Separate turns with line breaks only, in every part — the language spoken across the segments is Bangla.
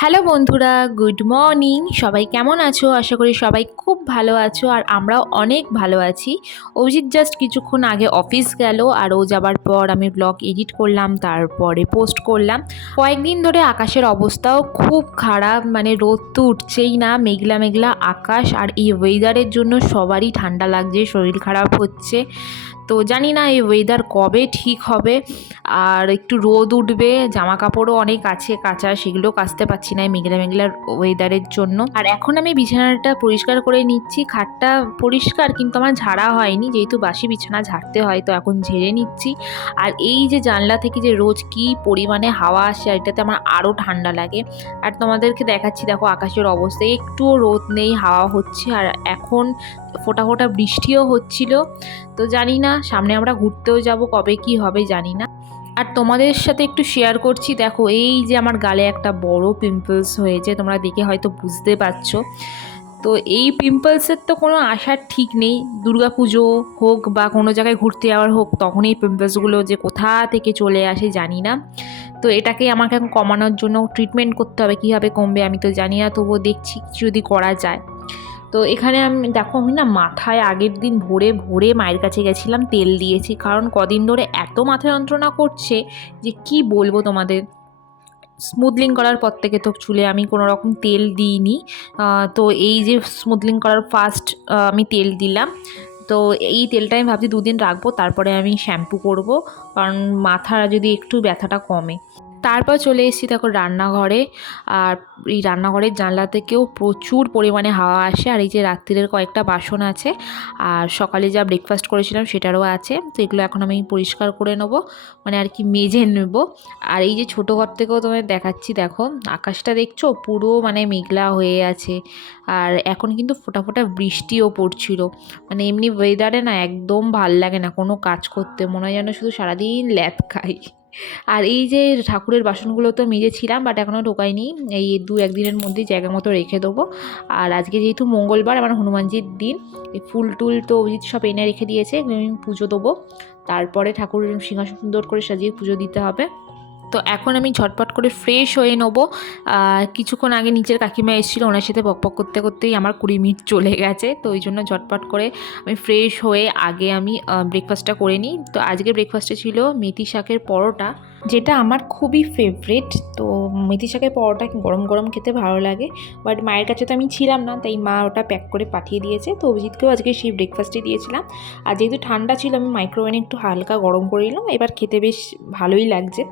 হ্যালো বন্ধুরা, গুড মর্নিং। সবাই কেমন আছো? আশা করি সবাই খুব ভালো আছো আর আমরাও অনেক ভালো আছি। অভিজিৎ জাস্ট কিছুক্ষণ আগে অফিস গেল আর ও যাবার পর আমি ব্লগ এডিট করলাম, তারপরে পোস্ট করলাম। কয়েকদিন ধরে আকাশের অবস্থাও খুব খারাপ মানে রোদ তো উঠছেই না, মেঘলা মেঘলা আকাশ আর এই ওয়েদারের জন্য সবারই ঠান্ডা লাগছে, শরীর খারাপ হচ্ছে। তো জানি না এই ওয়েদার কবে ঠিক হবে। আর একটু রোদ উঠবে জামা কাপড়ও অনেক আছে, কাঁচা সেগুলো কাচতে পারছি না মেঘলা মেঘলার ওয়েদারের জন্য। আর এখন আমি বিছানাটা পরিষ্কার করে নিচ্ছি, খাটটা পরিষ্কার কিন্তু আমার ঝাড়া হয়নি, যেহেতু বাসি বিছানা ঝাড়তে হয়, তো এখন ঝেড়ে নিচ্ছি। আর এই যে জানলা থেকে যে রোজ কি পরিমাণে হাওয়া আসে, আর এটাতে আমার আরও ঠান্ডা লাগে। আর তোমাদেরকে দেখাচ্ছি, দেখো আকাশের অবস্থা, একটুও রোদ নেই, হাওয়া হচ্ছে। আর এখন ফোটা ফোটা বৃষ্টিও হচ্ছিল। তো জানি না, সামনে আমরা ঘুরতেও যাব, কবে কি হবে জানি না। আর তোমাদের সাথে একটু শেয়ার করছি, দেখো, এই যে আমার গালে একটা বড় পিম্পলস হয়েছে, তোমরা দেখে হয়তো বুঝতে পারছ। তো এই পিম্পলসের তো কোনো আশার ঠিক নেই। দুর্গা পুজো হোক বা কোনো জায়গায় ঘুরতে যাওয়ার হোক, তখন এই পিম্পলসগুলো যে কোথা থেকে চলে আসে জানি না। তো এটাকে আমাকে এখন কমানোর জন্য ট্রিটমেন্ট করতে হবে, কীভাবে কমবে আমি তো জানি না, তবুও দেখছি যদি করা যায়। তো এখানে আমি, দেখো আমি না মাথায় আগের দিন ভোরে ভোরে মায়ের কাছে গেছিলাম, তেল দিয়েছি। কারণ কদিন ধরে এত মাথা যন্ত্রণা করছে যে কি বলব তোমাদের? স্মুথলিং করার পর থেকে তো চুলে আমি কোনো রকম তেল দিইনি। তো এই যে স্মুথলিং করার ফার্স্ট আমি তেল দিলাম। তো এই তেলটা আমি ভাবছি দুদিন রাখব, তারপরে আমি শ্যাম্পু করব। কারণ মাথা যদি একটু ব্যথাটা কমে। তারপর চলে এসেছি দেখো রান্নাঘরে। আর এই রান্নাঘরের জানলা থেকেও প্রচুর পরিমাণে হাওয়া আসে, আর এই যে রাত্রিরের কয়েকটা বাসন আছে, আর সকালে যা ব্রেকফাস্ট করেছিলাম সেটারও আছে। তো এগুলো এখন আমি পরিষ্কার করে নেব মানে আর কি মেজে নেব। আর এই যে ছোটো ঘর থেকেও তোমায় দেখাচ্ছি, দেখো আকাশটা দেখছ? পুরো মানে মেঘলা হয়ে আছে। আর এখন কিন্তু ফোটা ফোটা বৃষ্টিও পড়ছিল। মানে এমনি ওয়েদারে না একদম ভালো লাগে না কোনো কাজ করতে। মনে হয় যেন শুধু সারাদিন ল্যাপ খাই। আর এই যে ঠাকুরের বাসনগুলো তো মেজেছিলাম বাট এখনও ঢোকাইনি। এই দু একদিনের মধ্যেই জায়গা মতো রেখে দেবো। আর আজকে যেহেতু মঙ্গলবার, আমার হনুমানজির দিন, এই ফুল টুল তো অভিজিৎ সব এনে রেখে দিয়েছে, আমি পুজো দেবো। তারপরে ঠাকুর সিংহাসন সুন্দর করে সাজিয়ে পুজো দিতে হবে। তো এখন আমি ঝটপট করে ফ্রেশ হয়ে নেব। কিছুক্ষণ আগে নিচের কাকিমা এসেছিল, ওনার সাথে পক করতে করতেই আমার কুড়ি মিনিট চলে গেছে। তো ওই জন্য ঝটপট করে আমি ফ্রেশ হয়ে আগে আমি ব্রেকফাস্টটা করে নিই। তো আজকে ব্রেকফাস্টে ছিল মেথি শাকের পরোটা। যেটা আমার খুবই ফেভারেট তো মেথি শাকের পরোটা গরম গরম খেতে ভালো লাগে বাট মায়ের কাছে তো আমি ছিলাম না, তাই মা ওটা প্যাক করে পাঠিয়ে দিয়েছে, তো অভিজিৎকেও আজকে সেই ব্রেকফাস্টে দিয়েছিলাম। আর যেহেতু ঠান্ডা ছিল, আমি মাইক্রোওভেনে একটু হালকা গরম করে নিলাম, এবার খেতে বেশ ভালোই লাগছে।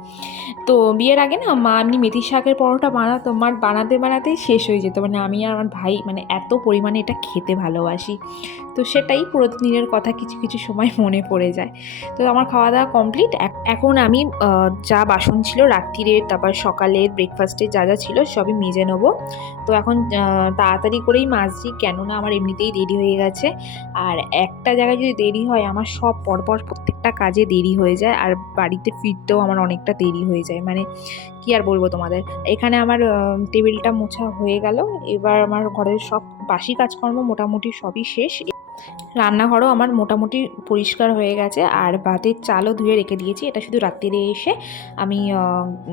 তো বিয়ের আগে না, মা এমনি মেথি শাকের পরোটা বানাতো মার বানাতে বানাতেই শেষ হয়ে যেত মানে আমি আর আমার ভাই মানে এত পরিমাণে এটা খেতে ভালোবাসি। তো সেটাই প্রতিদিনের কথা কিছু কিছু সময় মনে পড়ে যায়। তো আমার খাওয়া দাওয়া কমপ্লিট এখন আমি যা বাসন ছিল রাত্রিরের তারপর সকালের ব্রেকফাস্টে যা যা ছিল সবই মেজে নেব। তো এখন তাড়াতাড়ি করেই মাজছি কেননা আমার এমনিতেই দেরি হয়ে গেছে। আর একটা জায়গায় যদি দেরি হয়, আমার সব পরপর প্রত্যেকটা কাজে দেরি হয়ে যায়। আর বাড়িতে ফিরতেও আমার অনেকটা দেরি হয়ে যায়। মানে কি আর বলব তোমাদের? এখানে আমার টেবিলটা মোছা হয়ে গেল। এবার আমার ঘরের সব বাসি কাজকর্ম মোটামুটি সবই শেষ। রান্নাঘরও আমার মোটামুটি পরিষ্কার হয়ে গেছে। আর ভাতের চালও ধুয়ে রেখে দিয়েছি। এটা শুধু রাত্রিরে এসে আমি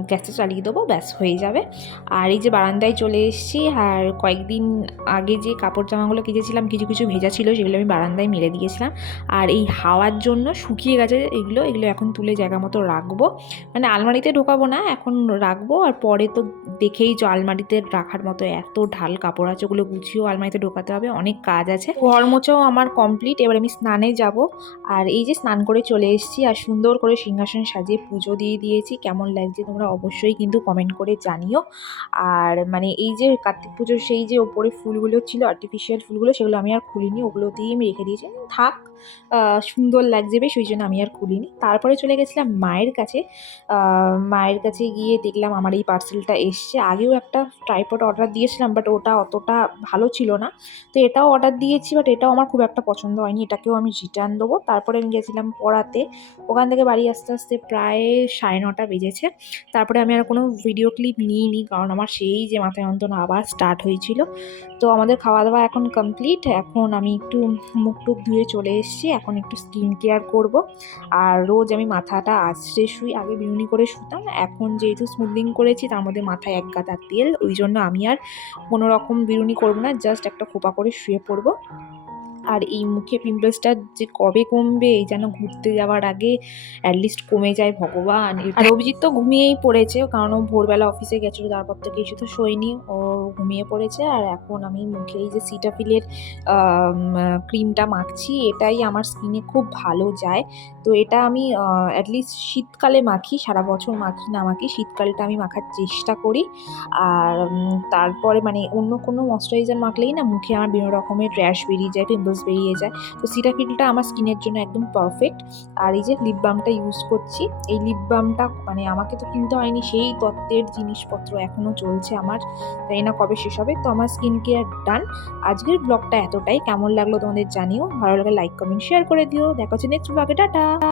গ্যাসটা চালিয়ে দেবো, ব্যাস হয়ে যাবে। আর এই যে বারান্দায় চলে এসেছি, আর কয়েকদিন আগে যে কাপড় জামাগুলো কেচেছিলাম, কিছু কিছু ভেজা ছিল, সেগুলো আমি বারান্দায় মেরে দিয়েছিলাম। আর এই হাওয়ার জন্য শুকিয়ে গেছে এগুলো এগুলো এখন তুলে জায়গা মতো রাখব। মানে আলমারিতে ঢোকাবো না, এখন রাখব। আর পরে তো দেখেই যে আলমারিতে রাখার মতো এত ঢাল কাপড় আছে, ওগুলো গুছিয়েও আলমারিতে ঢোকাতে হবে, অনেক কাজ আছে। ঘর মোচাও আমার কমপ্লিট এবার আমি স্নানে যাব। আর এই যে স্নান করে চলে এসেছি আর সুন্দর করে সিংহাসন সাজিয়ে পুজো দিয়ে দিয়েছি, কেমন লাগছে তোমরা অবশ্যই কিন্তু কমেন্ট করে জানিও। আর মানে এই যে কার্তিক পুজোর সেই যে ওপরে ফুলগুলো ছিল আর্টিফিশিয়াল ফুলগুলো, সেগুলো আমি আর খুলিনি ওগুলো দিয়েই আমি রেখে দিয়েছি। থাক সুন্দর লাগছে বেশ, ওই জন্য আমি আর খুলিনি। তারপরে চলে গেছিলাম মায়ের কাছে। মায়ের কাছে গিয়ে দেখলাম আমার এই পার্সেলটা এসছে। আগেও একটা ট্রাইপড অর্ডার দিয়েছিলাম বাট ওটা অতটা ভালো ছিল না। তো এটাও অর্ডার দিয়েছি বাট এটাও আমার খুব একটা পছন্দ পছন্দ হয়নি, এটাকেও আমি রিটার্ন দেবো। তারপরে আমি গেছিলাম পড়াতে। ওখান থেকে বাড়ি আসতে আসতে প্রায় সাড়ে নটা বেজেছে। তারপরে আমি আর কোনো ভিডিও ক্লিপ নিইনি, কারণ আমার সেই যে মাথায় যন্ত্রণা আবার স্টার্ট হয়েছিল। তো আমাদের খাওয়া দাওয়া এখন কমপ্লিট এখন আমি একটু মুখ টুক ধুয়ে চলে এসেছি। এখন একটু স্কিন কেয়ার করব। আর রোজ আমি মাথাটা আছড়ে শুই, আগে বিনুনি করে শুতাম। এখন যেহেতু স্মুথিং করেছি, তার মধ্যে মাথায় এক গাদা তেল। ওই জন্য আমি আর কোনো রকম বিরুনি করব না জাস্ট একটা খোপা করে শুয়ে পড়ব। আর এই মুখে পিম্পলসটা যে কবে কমবে এই যেন ঘুরতে যাওয়ার আগে অ্যাটলিস্ট কমে যায় ভগবান। আর অভিজিৎ তো ঘুমিয়েই পড়েছে কারণ ও ভোরবেলা অফিসে গেছিল তারপর থেকে কিছু তো শোয়নি। ও ঘুমিয়ে পড়েছে আর এখন আমি মুখে এই যে সিটাফিলের ক্রিমটা মাখছি, এটাই আমার স্কিনে খুব ভালো যায়। তো এটা আমি অ্যাটলিস্ট শীতকালে মাখি, সারা বছর মাখি না মাখি, শীতকালটা আমি মাখার চেষ্টা করি। আর তারপরে মানে অন্য কোনো ময়শ্চারাইজার মাখলেই না মুখে আমার বিভিন্ন রকমের র্যাশ বেরিয়ে যায়, পিম্পলস বেরিয়ে যায়। তো সিটাফিলটা আমার স্কিনের জন্য একদম পারফেক্ট আর এই যে লিপ বামটা ইউজ করছি, এই লিপ বামটা মানে আমাকে তো কিনতে হয়নি, সেই তত্ত্বের জিনিসপত্র এখনও চলছে আমার। তাই না কবে শেষ হবে? তো আমার স্কিন কেয়ার ডান আজকের ব্লগটা এতটাই। কেমন লাগল তোমাদের জানিও। ভালো লাগে লাইক কমেন্ট শেয়ার করে দিও। দেখা হচ্ছে নেক্সট ব্লগে টাটা!